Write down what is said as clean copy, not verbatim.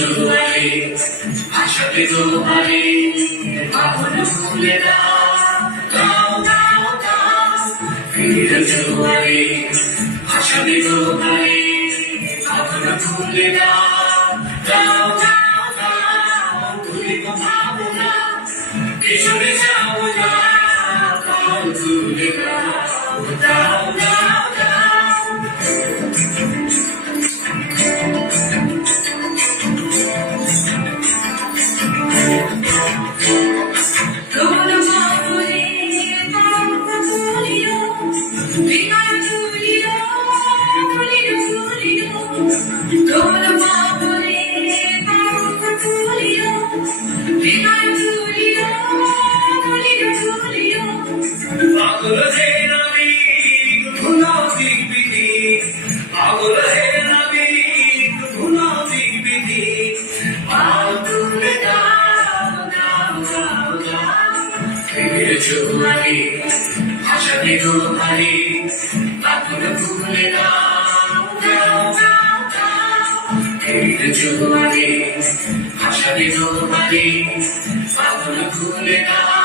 জুয়ারে ভাসাবে তোমারে পাগল ফুলে দাও দাও দাও ফিরে জুয়ারে ভাসাবে তোমারে পাগল ফুলে দাও দাও দাও দাও তুমি কোথাও না পিছনে যাও না পাগল ফুলে দাও দাও দাও দাও জুয়ারে ভাসাবে তোমারে পাগল ফুলে দাও দাও দাও দাও জুয়ারে ভাসাবে তোমারে পাগল ফুলে দাও